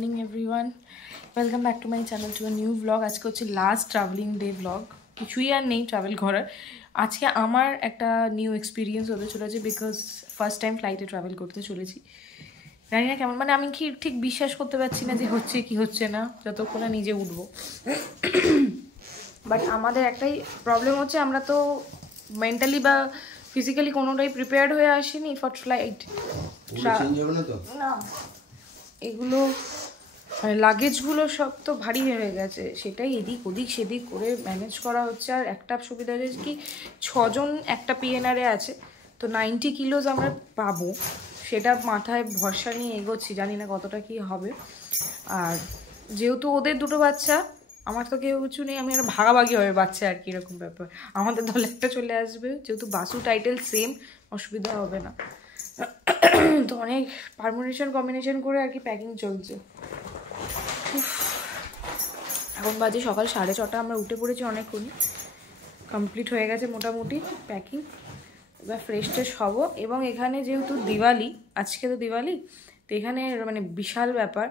morning everyone, welcome back to my channel to a new vlog. আজকে হচ্ছে last travelling day blog, কিছুই আর নেই travel করার। আজকে আমার একটা নিউ এক্সপিরিয়েন্স হতে চলেছে বিকজ ফার্স্ট টাইম ফ্লাইটে ট্রাভেল করতে চলেছি। জানি না কেমন, মানে আমি কি ঠিক বিশ্বাস করতে পারছি না যে হচ্ছে কি হচ্ছে না যতক্ষণ না নিজে উঠবো। বাট আমাদের একটাই প্রবলেম হচ্ছে, আমরা তো মেন্টালি বা ফিজিক্যালি কোনোটাই প্রিপেয়ার্ড হয়ে আসিনি ফর ফ্লাইট। না এগুলো লাগেজগুলো সব তো ভারী হয়ে গেছে, সেটাই এদিক ওদিক সেদিক করে ম্যানেজ করা হচ্ছে। আর একটা সুবিধা হচ্ছে কি, 6 জন একটা পিএনআরে আছে, তো 90 কিলোজ আমরা পাবো, সেটা মাথায় ভরসা নিয়ে এগোচ্ছি। জানি না কতটা কি হবে। আর যেহেতু ওদের দুটো বাচ্চা, আমার তো কেউ কিছু নেই, আমি একটা ভাগাভাগি হবে বাচ্চা আর কি, এরকম ব্যাপার। আমাদের দলে একটা চলে আসবে, যেহেতু বাসু টাইটেল সেম, অসুবিধা হবে না। তো অনেক পারমুনেশন কম্বিনেশন করে আর কি প্যাকিং চলছে। এখন বাজে সকাল 6:30, আমরা উঠে পড়েছি অনেকক্ষণই, কমপ্লিট হয়ে গেছে মোটামুটি প্যাকিং। এবার ফ্রেশ ট্রেশ হবো। এবং এখানে যেহেতু দিওয়ালি, আজকে তো দিওয়ালি, তো এখানে মানে বিশাল ব্যাপার,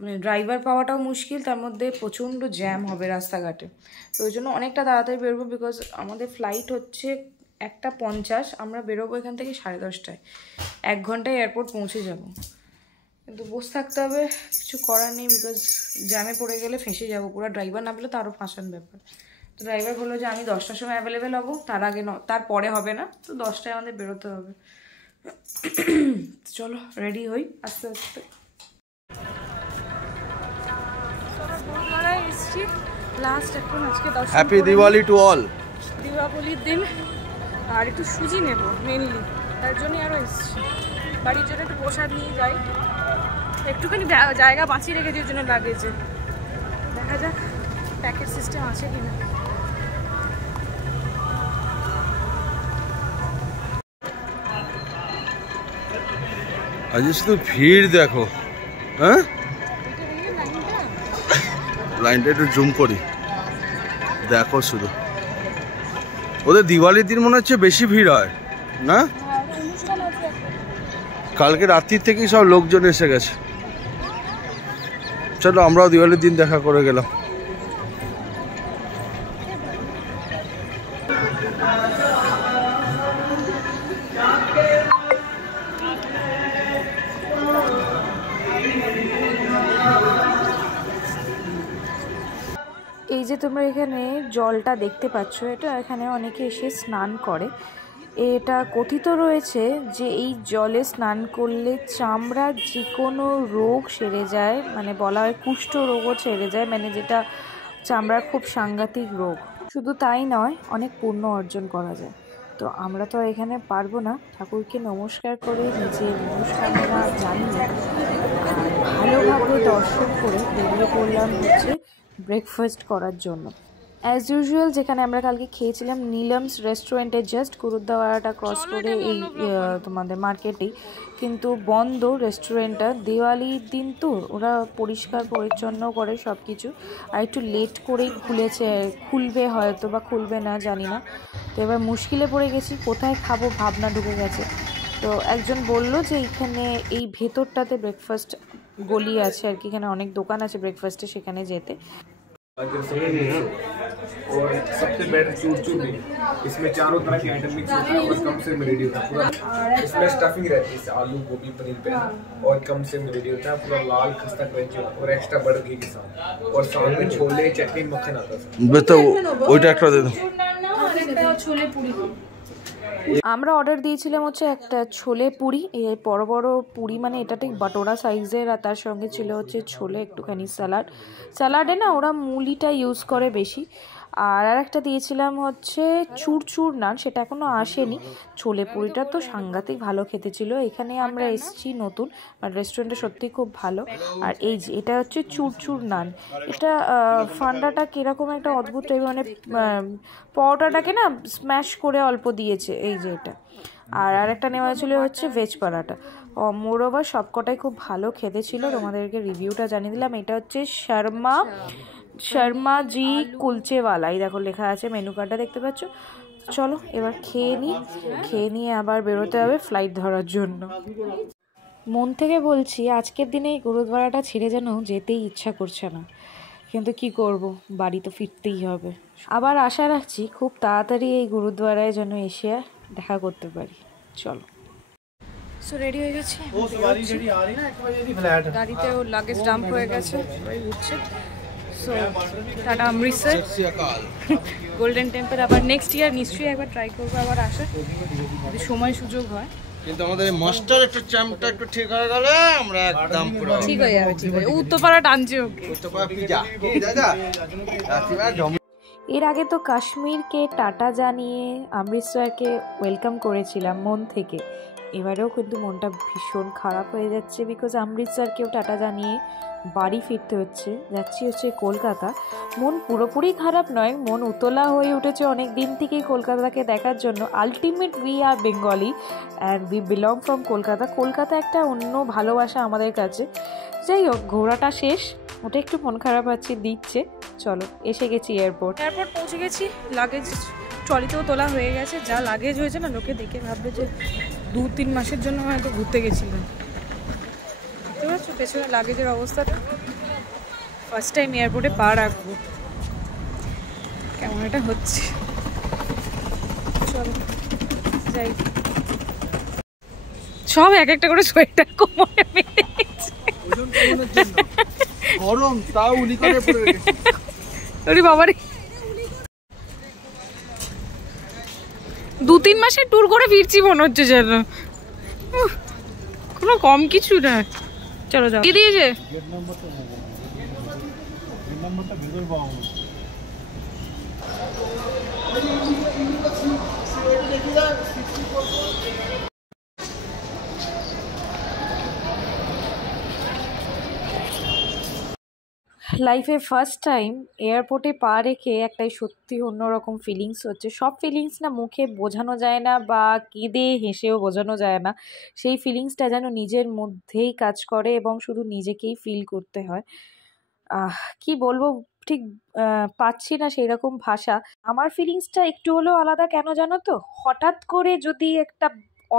মানে ড্রাইভার পাওয়াটাও মুশকিল, তার মধ্যে প্রচণ্ড জ্যাম হবে রাস্তাঘাটে। তো ওই জন্য অনেকটা তাড়াতাড়ি বেরোবো, বিকজ আমাদের ফ্লাইট হচ্ছে 1:50, আমরা বেরোবো এখান থেকে 10:30টায়, 1 ঘন্টায় এয়ারপোর্ট পৌঁছে যাব। কিন্তু বসে থাকতে হবে, কিছু করার নেই, বিকজ জ্যামে পড়ে গেলে ফেঁসে যাবো পুরো। ড্রাইভার না পেলে তো আরও ফাঁসান ব্যাপার। তো ড্রাইভার বললো যে আমি 10টার সময় অ্যাভেলেবেল হবো, তার আগে তারপরে হবে না, তো 10টায় আমাদের বেরোতে হবে। চলো রেডি হই আস্তে আস্তে। এসছি লাস্ট এখন, আজকে হ্যাপি দিওয়ালি টু অল। দীপাবলির দিন, আর একটু সুজি নেব মেনলি, তার জন্যই আরও এসছি। বাড়ির জন্য একটু প্রসাদ নিয়ে যাই, একটুখানি জায়গা বাঁচিয়ে রেখেছি ওর জন্য লাগেছে। দেখা যাক প্যাকেট সিস্টেম আছে কিনা। আজ শুধু ভিড় দেখো, হ্যাঁ লাইনটা একটু জুম করি, দেখো শুধু। ওদের দিওয়ালির দিন মনে হচ্ছে বেশি ভিড় হয় না? কালকে রাত্রির থেকেই সব লোকজন এসে গেছে। চলো আমরাও দিওয়ালির দিন দেখা করে গেলাম। এই যে তোমরা এখানে জলটা দেখতে পাচ্ছ, এটা এখানে অনেকে এসে স্নান করে। এটা কথিত রয়েছে যে এই জলে স্নান করলে চামড়ার যে কোনো রোগ সেরে যায়, মানে বলা হয় কুষ্ঠ রোগও সেরে যায়, মানে যেটা চামড়ার খুব সাংঘাতিক রোগ। শুধু তাই নয়, অনেক পুণ্য অর্জন করা যায়। তো আমরা তো এখানে পারবো না, ঠাকুরকে নমস্কার করে নিজের মনস্কামনা জানিয়ে ভালোভাবে দর্শন করে বেরিয়ে পড়লাম হচ্ছে ব্রেকফাস্ট করার জন্য। অ্যাজ ইউজুয়াল যেখানে আমরা কালকে খেয়েছিলাম নীলমস রেস্টুরেন্টে, জাস্ট গুরুদ্বারাটা ক্রস করে এই তোমাদের মার্কেটেই, কিন্তু বন্ধ রেস্টুরেন্টটা। দিওয়ালির দিন তো ওরা পরিষ্কার পরিচ্ছন্ন করে সব কিছু, আর একটু লেট করেই খুলেছে, খুলবে হয়তো বা খুলবে না জানি না। তো এবার মুশকিলে পড়ে গেছি, কোথায় খাবো ভাবনা ঢুকে গেছে। তো একজন বলল যে এইখানে এই ভেতরটাতে ব্রেকফাস্ট গলি আছে আর কি, এখানে অনেক দোকান আছে ব্রেকফাস্টে, সেখানে যেতে। और सबसे बेटर चूर चूर भी, इसमें चारों तरह के आइटम मिक्स होता है और कम से में रेडी होता है पूरा। इसमें स्टफिंग रहती है, आलू गोभी पनीर पे, और कम से में रेडी होता है पूरा लाल खस्ता क्रंची और एक्स्ट्रा बटर घी के साथ, और साथ में छोले चटनी मक्खन आता है। বেটা ওইটা একটা দে দাও। ছোলে পুরি আমরা অর্ডার দিয়েছিলাম হচ্ছে একটা ছোলে পুরি, এই বড় বড় পুরি, মানে এটা ঠিক বাটোরা সাইজের, আর তার সঙ্গে ছিল হচ্ছে ছোলে, একটুখানি স্যালাড। স্যালাডে না ওরা মুলিটা ইউজ করে বেশি। আর একটা দিয়েছিলাম হচ্ছে চুরচুর নান, সেটা এখনও আসেনি। ছোলে পুরিটা তো সাংঘাতিক ভালো খেতে ছিল। এখানে আমরা এসেছি নতুন, আর রেস্টুরেন্টটা সত্যি খুব ভালো। আর এই যে এটা হচ্ছে চুরচুর নান, এটা ফান্ডাটা কীরকম একটা অদ্ভুত টাইপের, মানে পরোটাটাকে না স্ম্যাশ করে অল্প দিয়েছে, এই যে এটা। আর আরেকটা নেওয়া ছিল হচ্ছে ভেজ পরাটা। মোর ওভার সবকটাই খুব ভালো খেতে ছিল, তোমাদেরকে রিভিউটা জানিয়ে দিলাম। এটা হচ্ছে শর্মা জি কুলচেওয়ালা, এই দেখো লেখা আছে, মেনু কার্ডটা দেখতে পাচ্ছ। চলো এবার খেয়ে নিয়ে আবার বেরোতে হবে ফ্লাইট ধরার জন্য। মন থেকে বলছি আজকের দিনে এই গুরুদ্বারাটা ছেড়ে যেন যেতেই ইচ্ছা করছে না, কিন্তু কি করব, বাড়ি তো ফিরতেই হবে। আবার আশা রাখছি খুব তাড়াতাড়ি এই গুরুদ্বারায় যেন এসে দেখা করতে পারি। চলো, সো রেডি হয়ে গেছি, গাড়িতে ওর লাগেজ ডাম্প হয়ে গেছে, উঠছে। So tata Amritsar, golden temple. আবার নেক্সট ইয়ার নিশ্চয়ই একবার ট্রাই করবো আবার আসা, যদি সময় সুযোগ হয়। কিন্তু আমাদের মাস্টার একটু চ্যাম্পটা একটু ঠিক হয়ে গেলে আমরা একদম পুরো ঠিক হয়ে যাবে, ঠিক হয়ে উত্তরপাড়া টানছে ওকে। উত্তরপাড়া পিজা দাদা এর আগে তো কাশ্মীরকে টাটা জানিয়ে অমৃতসরকে ওয়েলকাম করেছিলাম মন থেকে। এবারেও কিন্তু মনটা ভীষণ খারাপ হয়ে যাচ্ছে, বিকজ অমৃতসরকেও টাটা জানিয়ে বাড়ি ফিরতে যাচ্ছি কলকাতা। মন পুরোপুরি খারাপ নয়, মন উতলা হয়ে উঠেছে অনেক দিন থেকেই কলকাতাকে দেখার জন্য। Ultimate we are Bengali and we belong from Kolkata. Kolkata একটা অন্য ভালোবাসা আমাদের কাছে। যাই হোক, ঘোরাটা শেষ, ওটা একটু মন খারাপ দিচ্ছে। চলো, এসে গেছি এয়ারপোর্ট পৌঁছে গেছি। লাগেজ ট্রলিতেও তোলা হয়ে গেছে। যা লাগেজ হয়েছে না, লোকে দেখে ভাববে যে 2-3 মাসের জন্য হয়তো ঘুরতে গেছিলাম। বুঝতে পারছো পেছনে লাগেজের অবস্থাটা? ফার্স্ট টাইম এয়ারপোর্টে পা রাখবো, কেমন এটা হচ্ছে। চলো যাই। সব এক একটা করে সোয়েটার কোমরে মেরেছে, গরম তাও উলি করে পড়ে গেছে। আরে বাবা রে, 2-3 মাসের ট্যুর করে ফিরছি মনে হচ্ছে যেন, কোনো কম কিছু না। চলো যাও। কি দিয়েছে? লাইফে ফার্স্ট টাইম এয়ারপোর্টে পা রেখে একটাই সত্যি অন্যরকম ফিলিংস হচ্ছে। সব ফিলিংস না মুখে বোঝানো যায় না, বা কেঁদে হেসেও বোঝানো যায় না। সেই ফিলিংসটা যেন নিজের মধ্যেই কাজ করে এবং শুধু নিজেকেই ফিল করতে হয়। কি বলবো, ঠিক পাচ্ছি না সেই রকম ভাষা। আমার ফিলিংসটা একটু হলেও আলাদা, কেন জানো তো? হঠাৎ করে যদি একটা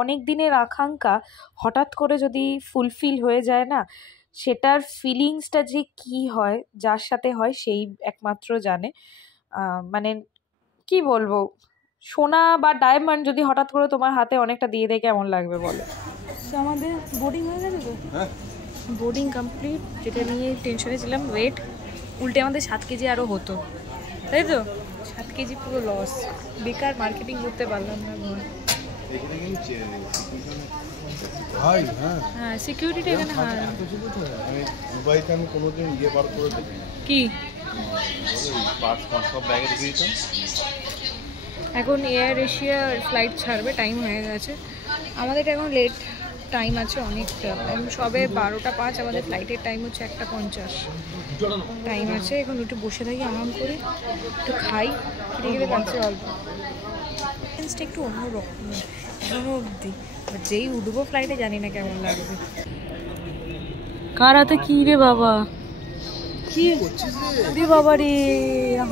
অনেক দিনের আকাঙ্ক্ষা হঠাৎ করে যদি ফুলফিল হয়ে যায় না, সেটার ফিলিংসটা যে কি হয়, যার সাথে হয় সেই একমাত্র জানে। মানে কি বলবো, সোনা বা ডায়মন্ড যদি হঠাৎ করে তোমার হাতে অনেকটা দিয়ে দেয়, কেমন লাগবে বলো? আমাদের বোর্ডিং হয়ে গেছে তো, বোর্ডিং কমপ্লিট। যেটা নিয়ে টেনশনে ছিলাম, ওয়েট উল্টে আমাদের 7 কেজি আরও হতো, তাই তো? 7 কেজি পুরো লস, বেকার মার্কেটিং করতে পারলাম না। হ্যাঁ, সিকিউরিটি এখানে। হ্যাঁ, দুবাইতে আমি কোনোদিন বার করে দেখি কি এখন এয়ার এশিয়ার ফ্লাইট ছাড়বে, টাইম হয়ে গেছে। আমাদের এখন লেট টাইম আছে অনেকটা, সবে 12টা 5, আমাদের ফ্লাইটের টাইম হচ্ছে 1টা 50 টাইম আছে। এখন একটু বসে থাকি, আরাম করি, একটু খাই, খেতে খেতে কাছে অল্প। একটু অন্যরকম এখনো অবধি, যেই উঠবো ফ্লাইটে জানি না কেমন লাগবে। কার হাতে কি রে বাবা, কি রে বাবা রে,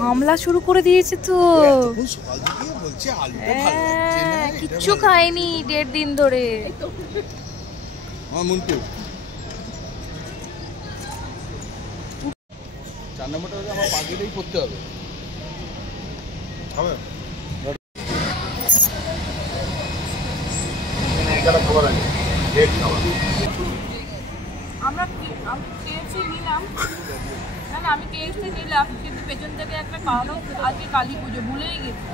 হামলা শুরু করে দিয়েছে তো। কিচ্ছু খাইনি 1.5 দিন ধরে। 4 নম্বরটা আমার পাগেটাই করতে হবে। আমি KFC নিলাম, আমি KFC নিলাম, কিন্তু পেছন থেকে একটা কালো, আজকে কালী পুজো ভুলেই গেছি,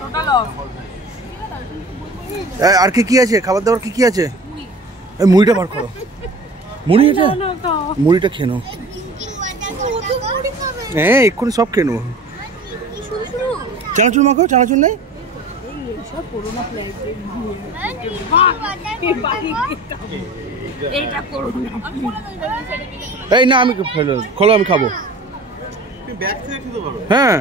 টোটাল অফ। আর কি আছে খাবার দাবার, কি আছে? এই মুড়িটা বার করো, মুড়িটা খেয়ে নাও। হ্যাঁ, এক্ষুনি সব খেয়ে নেবো। চানাচুর মাখো, চানাচুর নেই? এই না, আমি খোলো, আমি খাবো। হ্যাঁ,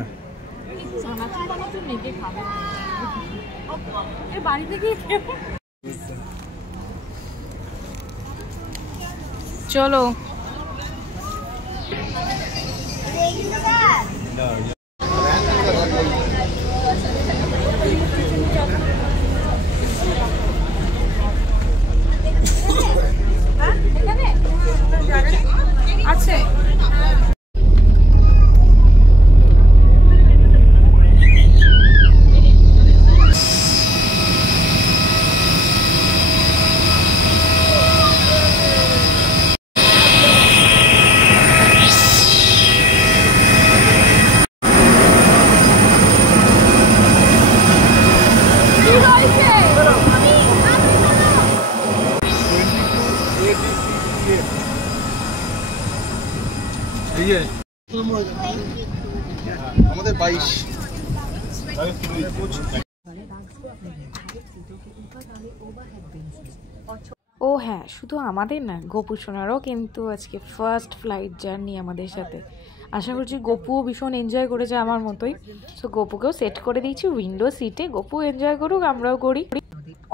চলো। ইয়ে আমাদের 22। ও হ্যাঁ, শুধু আমাদের না, গোপু সোনারও কিন্তু আজকে ফার্স্ট ফ্লাইট জার্নি আমাদের সাথে। আশা করছি গপুও ভীষণ এনজয় করেছে আমার মতোই। সো গপুকেও সেট করে দিয়েছি উইন্ডো সিটে, গপু এনজয় করুক, আমরাও করি।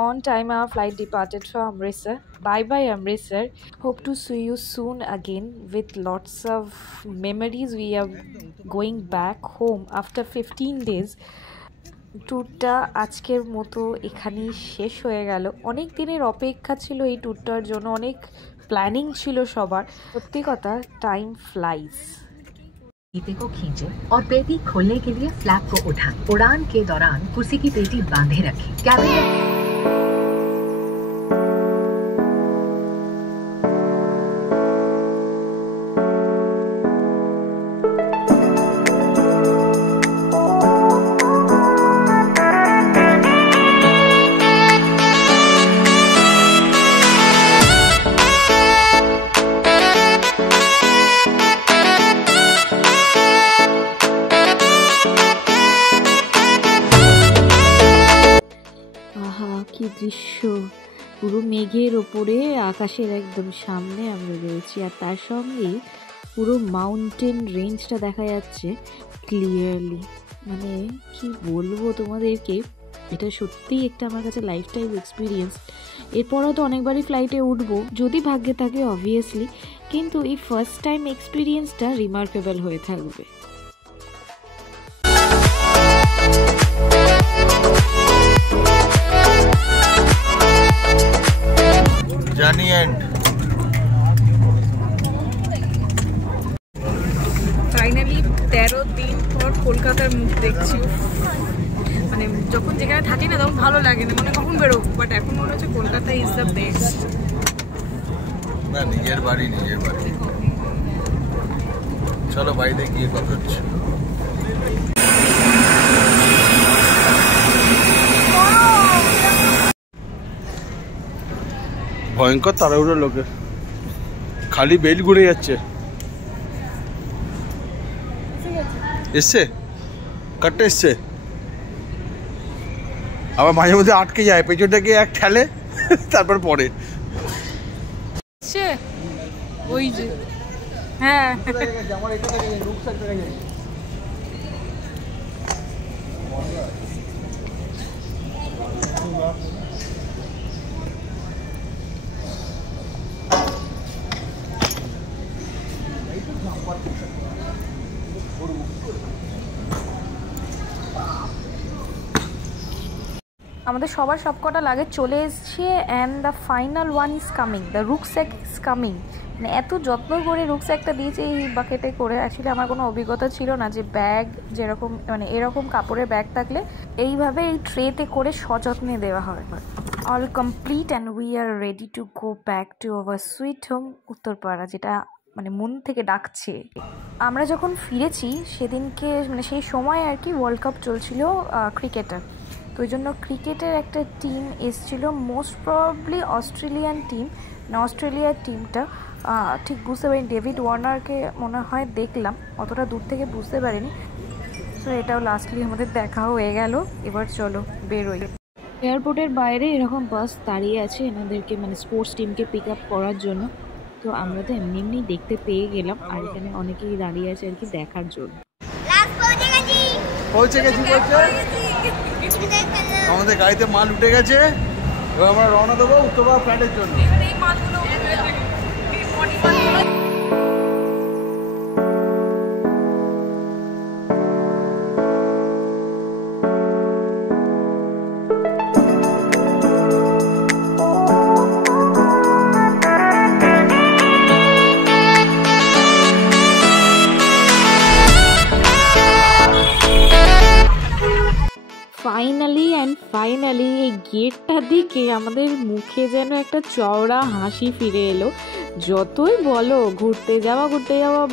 On time our flight departed for Amritsar. Bye bye Amritsar. Hope to see you soon again with lots of memories. We are going back home after 15 days. ট্যুরটা আজকের মতো এখানেই শেষ হয়ে গেল। অনেক দিনের অপেক্ষা ছিল এই ট্যুরটার জন্য, অনেক প্ল্যানিং ছিল সবার। সত্যি কথা, টাইম ফ্লাইজ। फीते को खींचे और पेटी खोलने के लिए फ्लैप को उठाएं। उड़ान के दौरान कुर्सी की पेटी बांधे रखें। कैबिन কি দৃশ্য, পুরো মেঘের ওপরে আকাশের একদম সামনে আমরা রয়েছি, আর তার সঙ্গে পুরো মাউন্টেন রেঞ্জটা দেখা যাচ্ছে ক্লিয়ারলি। মানে কি বলবো তোমাদেরকে, এটা সত্যিই একটা আমার কাছে লাইফ টাইম এক্সপিরিয়েন্স। এরপরও তো অনেকবারই ফ্লাইটে উঠবো যদি ভাগ্যে থাকে অবভিয়াসলি, কিন্তু এই ফার্স্ট টাইম এক্সপিরিয়েন্সটা রিমার্কেবল হয়ে থাকবে। Journey and. ফাইনালি 13 দিন পর কলকাতার মুখ দেখছি। মানে যখন যেখানে থাকি না তখন ভালো লাগে না, মানে কখন বেরোবো, বাট এখন মনে হচ্ছে কলকাতা ইজ দ্য বেস্ট। না, নিজের বাড়ি, নিজের বাড়ি। চলো বাইরে গিয়ে কথা হচ্ছে। ভয়ঙ্কর তাড়াহুড়ো লোকের, খালি বেল ঘুরে যাচ্ছে। এসছে কাটতে এসছে, আবার মাঝে মধ্যে আটকে যায়, পেছন থেকে এক ঠেলে তারপর পরে। ওই যে হ্যাঁ, আমাদের সবার সবকটা লাগে চলে এসছে, and the final one is coming, the rucksack is coming. মানে এত যত্ন করে রুকস্যাকটা দিয়েছে এই বাকেটে করে। অ্যাকচুয়ালি আমার কোনো অভিজ্ঞতা ছিল না যে ব্যাগ যেরকম, মানে এরকম কাপড়ের ব্যাগ থাকলে এইভাবে এই ট্রেতে করে সযত্নে দেওয়া হয়। All complete and we are ready to go back to our sweet home Uttarpara, যেটা মানে মন থেকে ডাকছে। আমরা যখন ফিরেছি সেদিনকে, মানে সেই সময় আর কি ওয়ার্ল্ড কাপ চলছিল ক্রিকেটার, তো ওই জন্য ক্রিকেটের একটা টিম এসেছিলো, মোস্ট প্রবাবলি অস্ট্রেলিয়ান টিম। না, অস্ট্রেলিয়ার টিমটা ঠিক বুঝতে পারিনি, ডেভিড ওয়ার্নারকে মনে হয় দেখলাম, অতটা দূর থেকে বুঝতে পারিনি। সো এটাও লাস্টলি আমাদের দেখা হয়ে গেল। এবার চলো বেরোই। এয়ারপোর্টের বাইরে এরকম বাস দাঁড়িয়ে আছে এনাদেরকে, মানে স্পোর্টস টিমকে পিক আপ করার জন্য। তো আমরা তো এমনি এমনি দেখতে পেয়ে গেলাম, আর এখানে অনেকেই দাঁড়িয়ে আছে আর কি দেখার জন্য। পৌঁছে গেছি, আমাদের গাড়িতে মাল উঠে গেছে, এবার আমরা রওনা দেবো উত্তরপাড়া ফ্ল্যাটের জন্য। ফাইনালি এই গেটটা দিকে আমাদের মুখে যেন একটা চওড়া হাসি ফিরে এলো। যতই বলো ঘুরতে যাওয়া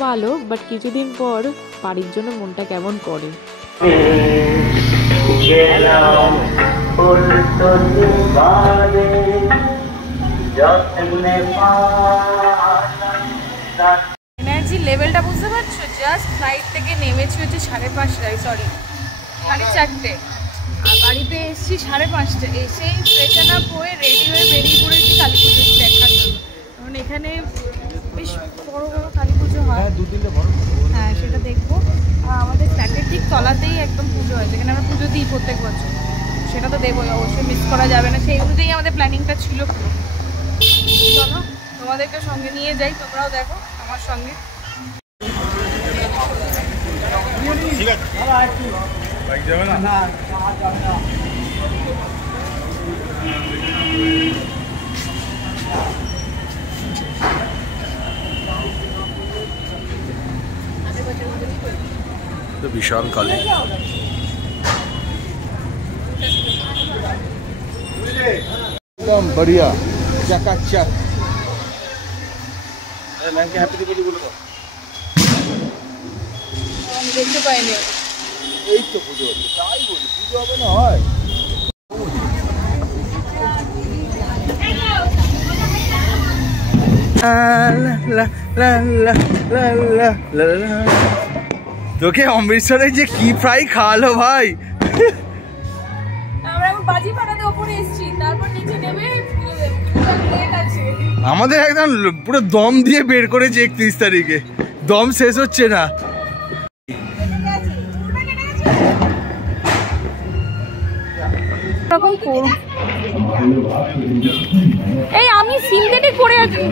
ভালো, বাট কিছুদিন পর বাড়ির জন্য মনটা কেমন করে। এনার্জি লেভেলটা বুঝতে পারছো? জাস্ট ফ্লাইট থেকে নেমেছি হচ্ছে 5:30, সরি 4:30, আর বাড়িতে এসেছি 5:30। এসেই ফ্রেশন আপ হয়ে রেডি হয়ে বেরিয়ে পড়েছি কালী পুজো দেখার জন্য। কারণ এখানে বেশ বড় বড় কালী পুজো হয়, হ্যাঁ সেটা দেখবো। আর আমাদের ফ্ল্যাটের ঠিক তলাতেই একদম পুজো হয়, যেখানে আমরা পুজো দিই প্রত্যেক বছর, সেটা তো দেবোই, অবশ্যই মিস করা যাবে না। সেই অনুযায়ী আমাদের প্ল্যানিংটা ছিল পুরো। চলো তোমাদেরকে সঙ্গে নিয়ে যাই, তোমরাও দেখো আমার সঙ্গে। ঠিক আছে, বাইক যাবে না? বিশাল কালী, एकदम बढ़िया चकाचक। ম্যামকে হ্যাপি দিওয়ালি বলে দাও। আমি দেখতে পাইনি। এই তো পুজো হচ্ছে, তাই বলি পুজো হবে না হয়। তোকে অমৃতসরে যে কি ফ্রাই খাওয়ালো ভাই। আমরা এখন বাজি ফাটাতে উপরে এসেছি, তারপর নিচে নেমে প্লেট আছে। আমাদের একদম পুরো দম দিয়ে বের করেছে 31 তারিখে, দম শেষ হচ্ছে না। এই আমি সিনথেটিক পরে আছি।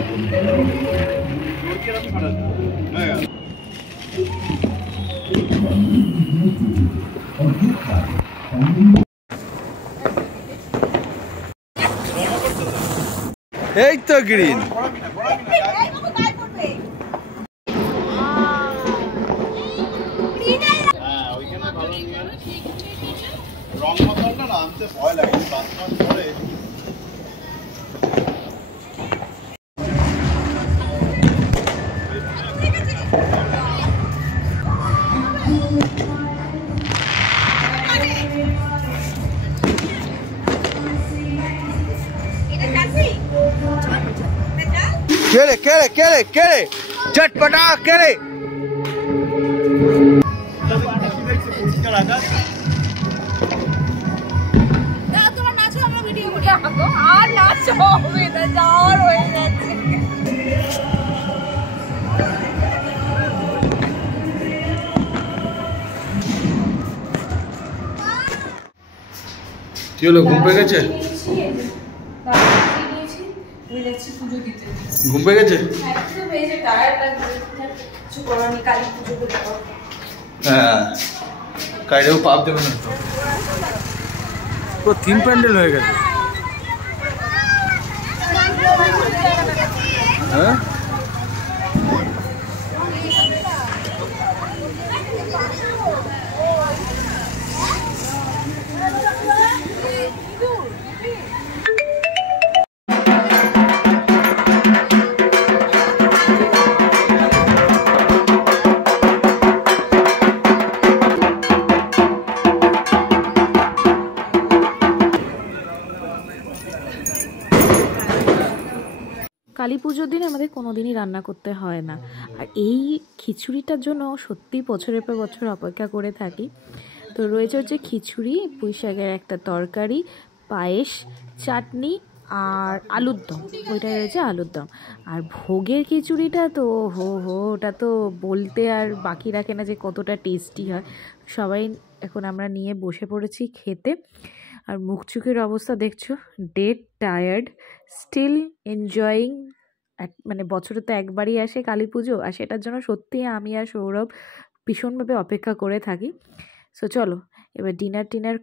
এই তো গ্রিন, রং মশলাটা না আনতে ভয় লাগে, বাসমাস পরে केले केले केले केले चटपटा केले। কি হলো, ঘুম পেয়ে গেছে? ঘুম পেয়ে গেছে? হ্যাঁ, কাইরেও পাপ দেবে না তো, পুরো থিম প্যান্ডেল হয়ে গেছে। হ্যাঁ কালী পুজোর দিন আমাদের কোনো দিনই রান্না করতে হয় না, আর এই খিচুড়িটার জন্য সত্যি বছরের পর বছর অপেক্ষা করে থাকি। তো রয়েছে হচ্ছে খিচুড়ি, পুঁই শাকের একটা তরকারি, পায়েস, চাটনি আর আলুর দম, ওইটা রয়েছে আলুর দম। আর ভোগের খিচুড়িটা তো ওটা তো বলতে আর বাকি রাখে না যে কতটা টেস্টি হয়। সবাই এখন আমরা নিয়ে বসে পড়েছি খেতে। আর মুখ চোখের অবস্থা দেখছো, ডেড টায়ার্ড, স্টিল এনজয়িং। মানে বছরে তো একবারই আসে কালী পুজো, আর সেটার জন্য সত্যিই আমি আর সৌরভ ভীষণভাবে অপেক্ষা করে থাকি। সো চলো এবার ডিনার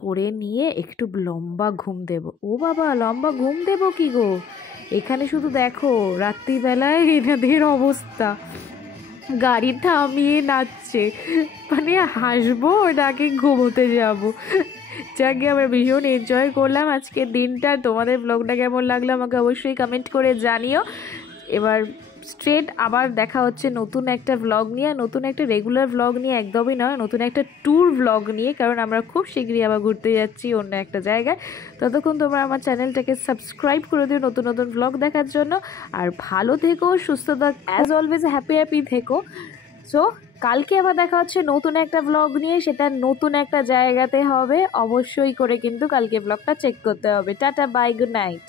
করে নিয়ে একটু লম্বা ঘুম দেব। ও বাবা, লম্বা ঘুম দেব কি গো, এখানে শুধু দেখো রাত্রিবেলায় এনাদের অবস্থা, গাড়ি থামিয়ে নাচছে, মানে হাসবো নাকি ঘুমোতে যাবো। যাকে আমরা ভীষণ এনজয় করলাম আজকের দিনটা। তোমাদের ব্লগটা কেমন লাগলো আমাকে অবশ্যই কমেন্ট করে জানিও। এবার স্ট্রেট আবার দেখা হচ্ছে নতুন একটা ব্লগ নিয়ে, নতুন একটা রেগুলার ব্লগ নিয়ে একদমই নয়, নতুন একটা ট্যুর ব্লগ নিয়ে, কারণ আমরা খুব শীঘ্রই আবার ঘুরতে যাচ্ছি অন্য একটা জায়গায়। ততক্ষণ তোমরা আমার চ্যানেলটাকে সাবস্ক্রাইব করে দিও নতুন নতুন ব্লগ দেখার জন্য। আর ভালো থেকো, সুস্থ থাকো, অ্যাজ অলওয়েজ হ্যাপি থেকো। সো কালকে আবার দেখা হচ্ছে নতুন একটা ব্লগ নিয়ে, সেটা নতুন একটা জায়গাতে হবে। অবশ্যই করে কিন্তু কালকে ব্লগটা চেক করতে হবে। Tata, bye, good night.